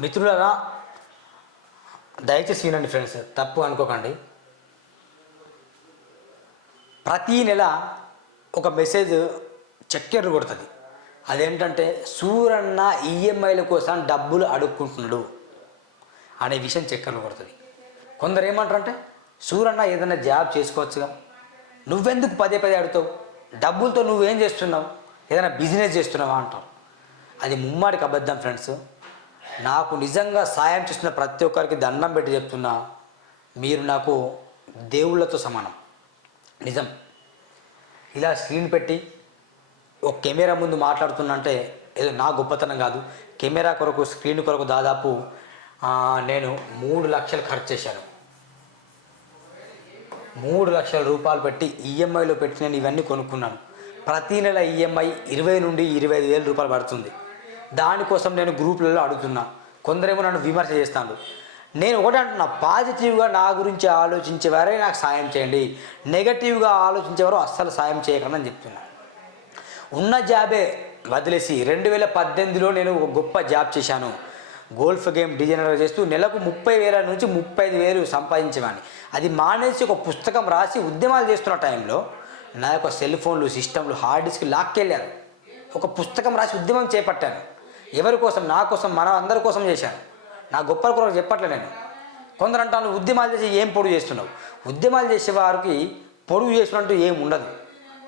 మిత్రులరా దయచేసి వినండి ఫ్రెండ్స్ తప్పు అనుకోకండి. ప్రతీ నెల ఒక మెసేజ్ చక్కెర కొడుతుంది. అదేంటంటే సూరన్న ఈఎంఐల కోసం డబ్బులు అడుక్కుంటున్నాడు అనే విషయం చక్కెర కొడుతుంది. కొందరు ఏమంటారంటే సూరన్న ఏదైనా జాబ్ చేసుకోవచ్చుగా. నువ్వెందుకు పదే పదే అడుగుతావు? డబ్బులతో నువ్వేం చేస్తున్నావు? ఏదైనా బిజినెస్ చేస్తున్నావా అంటావు అది ముమ్మాడికి అబద్ధం ఫ్రెండ్స్. నాకు నిజంగా సాయం చేసిన ప్రతి ఒక్కరికి దండం పెట్టి చెప్తున్నా మీరు నాకు దేవుళ్ళతో సమానం. నిజం. ఇలా స్క్రీన్ పెట్టి ఒక కెమెరా ముందు మాట్లాడుతున్నంటే ఏదో నా గొప్పతనం కాదు. కెమెరా కొరకు స్క్రీన్ కొరకు దాదాపు నేను మూడు లక్షలు ఖర్చు చేశాను. మూడు లక్షల రూపాయలు పెట్టి ఈఎంఐలో పెట్టి నేను ఇవన్నీ కొనుక్కున్నాను. ప్రతి నెల ఈఎంఐ ఇరవై నుండి ఇరవై ఐదు వేల రూపాయలు పడుతుంది. దానికోసం నేను గ్రూపులలో అడుగుతున్నా. కొందరేమో నన్ను విమర్శ చేస్తాను నేను ఒకటి అంటున్నా పాజిటివ్గా నా గురించి ఆలోచించేవారే నాకు సాయం చేయండి. నెగటివ్గా ఆలోచించేవారు అస్సలు సాయం చేయకండి అని చెప్తున్నా. ఉన్న జాబే వదిలేసి రెండు వేల పద్దెనిమిదిలో నేను ఒక గొప్ప జాబ్ చేశాను. గోల్ఫ్ గేమ్ డిజైనర్ చేస్తూ నెలకు ముప్పై వేల నుంచి ముప్పై ఐదు వేలు సంపాదించేవాడిని. అది మానేసి ఒక పుస్తకం రాసి ఉద్యమాలు చేస్తున్న టైంలో నా యొక్క సెల్ ఫోన్లు సిస్టంలు హార్డ్ డిస్క్ లాక్కెళ్ళారు. ఒక పుస్తకం రాసి ఉద్యమం చేపట్టాను. ఎవరి కోసం? నా కోసం మన అందరి కోసం చేశాను. నా గొప్పల కొరకు చెప్పట్లే నేను. కొందరు అంటాను ఉద్యమాలు చేసి ఏం పొడుగు చేస్తున్నావు? ఉద్యమాలు చేసే వారికి పొడుగు చేసినట్టు ఏం ఉండదు.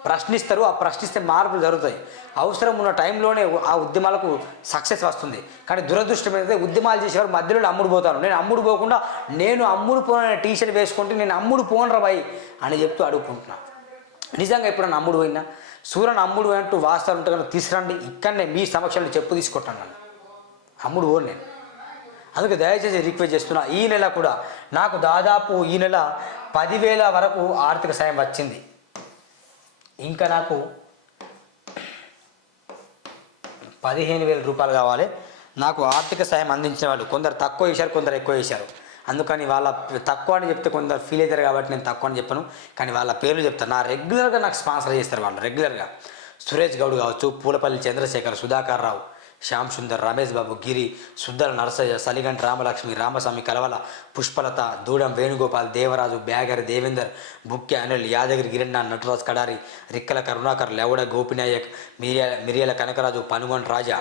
ప్రశ్నిస్తారు ఆ ప్రశ్నిస్తే మార్పులు జరుగుతాయి. అవసరం ఉన్న టైంలోనే ఆ ఉద్యమాలకు సక్సెస్ వస్తుంది. కానీ దురదృష్టం ఏంటంటే ఉద్యమాలు చేసేవారు మధ్యలో అమ్ముడు పోతాను నేను అమ్ముడు పోకుండా నేను అమ్ముడు పోయిన టీషర్ట్ వేసుకుంటే నేను అమ్ముడు పోనరా బాయ్ అని చెప్తూ అడుగుకుంటున్నా నిజంగా ఎప్పుడన్నా అమ్ముడు పోయినా? సూర్యను అమ్ముడు అంటూ వాస్తవం ఉంటే కనుక తీసుకురండి ఇక్కడనే మీ సమక్షంలో చెప్పు తీసుకుంటాను నన్ను. అమ్ముడు పోను నేను. అందుకే దయచేసి రిక్వెస్ట్ చేస్తున్నా ఈ నెల కూడా నాకు దాదాపు ఈ నెల పదివేల వరకు ఆర్థిక సాయం వచ్చింది. ఇంకా నాకు పదిహేను వేల రూపాయలు కావాలి. నాకు ఆర్థిక సాయం అందించిన వాళ్ళు కొందరు తక్కువ చేశారు కొందరు ఎక్కువ చేశారు. అందుకని వాళ్ళ తక్కువ అని చెప్తే కొందరు ఫీల్ అవుతారు కాబట్టి నేను తక్కువ అని చెప్పను. కానీ వాళ్ళ పేర్లు చెప్తాను నా రెగ్యులర్గా నాకు స్పాన్సర్ చేస్తారు వాళ్ళు రెగ్యులర్గా సురేష్ గౌడ్ కావచ్చు పూలపల్లి చంద్రశేఖర్ సుధాకర్ రావు శ్యామ్ సుందర్ రమేష్ బాబు గిరి సుద్దల నరసయ్య సలిగంట రామలక్ష్మి రామస్వామి కలవల పుష్పలత దూడం వేణుగోపాల్ దేవరాజు బ్యాగరి దేవేందర్ బుక్య అనిల్ యాదగిరి గిరిన్న నటరాజ్ కడారి రిక్కల కరుణాకర్ లెవడ గోపినాయక్ మిరియల మిరియల కనకరాజు పనుగొండ రాజా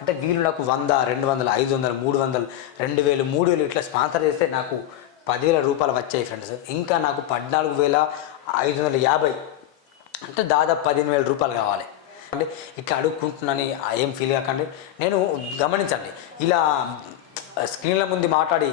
అంటే వీళ్ళు నాకు వంద రెండు వందలు ఐదు వందలు మూడు వందలు రెండు వేలు మూడు వేలు ఇట్లా స్పాన్సర్ చేస్తే నాకు పదివేల రూపాయలు వచ్చాయి ఫ్రెండ్స్. ఇంకా నాకు పద్నాలుగు వేల ఐదు వందల యాభై. అంటే దాదాపు పదిహేను వేల రూపాయలు కావాలి. అంటే ఇట్లా అడుక్కుంటున్నానని ఏం ఫీల్ కాకండి. నేను గమనించండి ఇలా స్క్రీన్ల ముందు మాట్లాడి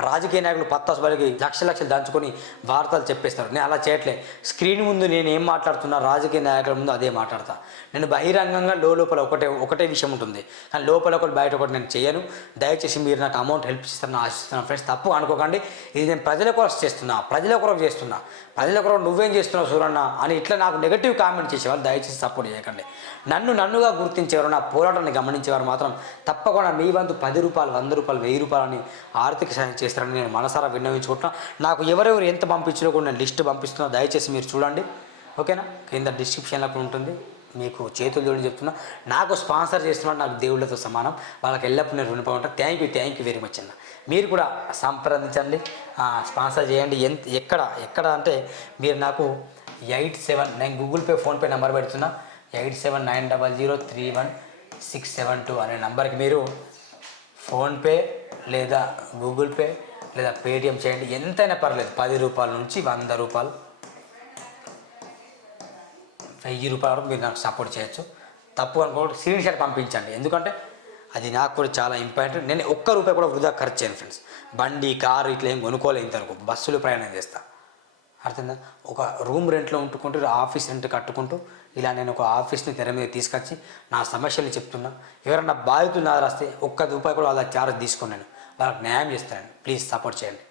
రాజకీయ నాయకులు పత్తాసు బలికి లక్ష లక్షలు దంచుకొని వార్తలు చెప్పేస్తారు. నేను అలా చేయట్లే. స్క్రీన్ ముందు నేను ఏం మాట్లాడుతున్నా రాజకీయ నాయకుల ముందు అదే మాట్లాడతా. నేను బహిరంగంగా లో లోపల ఒకటే ఒకటే విషయం ఉంటుంది. కానీ లోపల ఒకటి బయట ఒకటి నేను చేయను. దయచేసి మీరు నాకు అమౌంట్ హెల్ప్ చేస్తారని ఆశిస్తున్నాను ఫ్రెండ్స్. తప్పు అనుకోకండి. ఇది నేను ప్రజల కొరకు చేస్తున్నా. ప్రజల కొరకు చేస్తున్నా. ప్రజల కొరకు నువ్వేం చేస్తున్నావు సూరన్న అని ఇట్లా నాకు నెగటివ్ కామెంట్ చేసేవాళ్ళు దయచేసి సపోర్ట్ చేయకండి. నన్ను నన్నుగా గుర్తించేవారు నా పోరాటాన్ని గమనించేవారు మాత్రం తప్పకుండా మీ వంతు పది రూపాయలు వంద రూపాయలు వెయ్యి రూపాయలని ఆర్థిక సహాయం చేస్తారని నేను మనసారా విన్నవించుకుంటున్నా. నాకు ఎవరెవరు ఎంత పంపించినా కూడా నేను లిస్ట్ పంపిస్తున్నా. దయచేసి మీరు చూడండి. ఓకేనా? కింద డిస్క్రిప్షన్లో అక్కడ ఉంటుంది. మీకు చేతులు జోడి చెప్తున్నా. నాకు స్పాన్సర్ చేస్తున్నాడు నాకు దేవుళ్ళతో సమానం. వాళ్ళకి ఎల్లప్పుడూ నేను రుణపడి ఉంటాను thank you thank you very much అన్న. మీరు కూడా సంప్రదించండి. స్పాన్సర్ చేయండి. ఎంత ఎక్కడ ఎక్కడ అంటే మీరు నాకు ఎయిట్ సెవెన్ నేను గూగుల్ పే ఫోన్పే నెంబర్ పెడుతున్నా. Eight seven nine double zero three one six seven two అనే నెంబర్కి మీరు ఫోన్పే లేదా గూగుల్ పే లేదా పేటిఎం చేయండి. ఎంతైనా పర్లేదు. పది రూపాయల నుంచి వంద రూపాయలు. వెయ్యి రూపాయల వరకు మీరు నాకు సపోర్ట్ చేయొచ్చు. తప్పు అనుకోండి స్క్రీన్ షాట్ పంపించండి. ఎందుకంటే అది నాకు కూడా చాలా ఇంపార్టెంట్. నేను ఒక్క రూపాయి కూడా వృధా ఖర్చు చేయను ఫ్రెండ్స్. బండి కారు ఇట్లా ఏం కొనుక్కోలేదు ఇంతవరకు. బస్సులో ప్రయాణం చేస్తా. అర్థమైందా? ఒక రూమ్ రెంట్లో ఉంటుకుంటూ ఆఫీస్ రెంట్ కట్టుకుంటూ ఇలా నేను ఒక ఆఫీస్ని తెర మీద తీసుకొచ్చి నా సమస్యలు చెప్తున్నా. ఎవరన్నా బాధితులు నా రాస్తే ఒక్క రూపాయి కూడా వాళ్ళ చార్జ్ తీసుకున్నాను వాళ్ళకి న్యాయం చేస్తాడు ప్లీజ్ సపోర్ట్ చేయండి.